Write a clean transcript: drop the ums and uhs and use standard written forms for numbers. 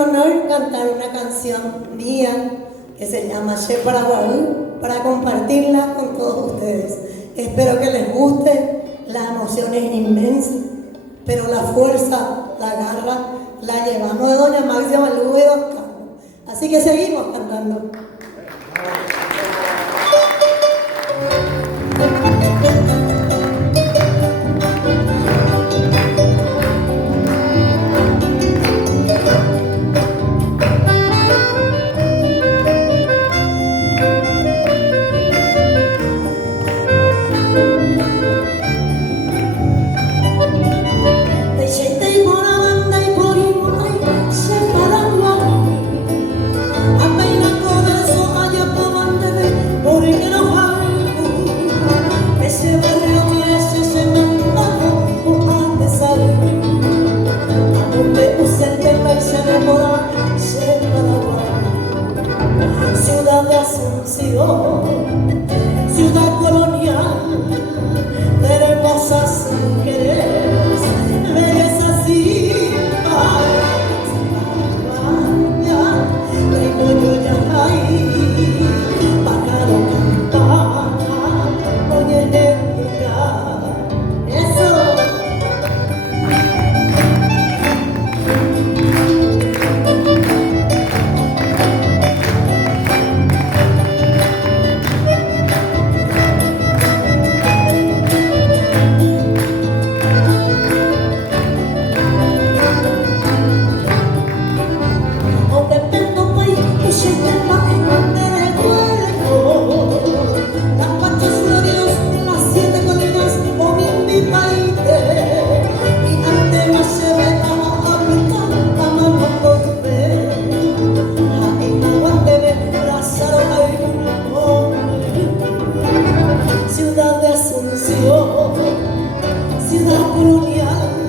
honor cantar una canción mía que se llama Che Paraguay para compartirla con todos ustedes. Espero que les guste, la emoción es inmensa, pero la fuerza, la garra, la llevamos de doña Máxima Lugo y don Carlos. Así que seguimos cantando. Ciudad de Asunción, ciudad colonial, de hermosas mujeres, bellezas y paz, Tribuño Yajay, pájaro canta, oye en lugar, eso. Ciudad de Asunción, ciudad colonial.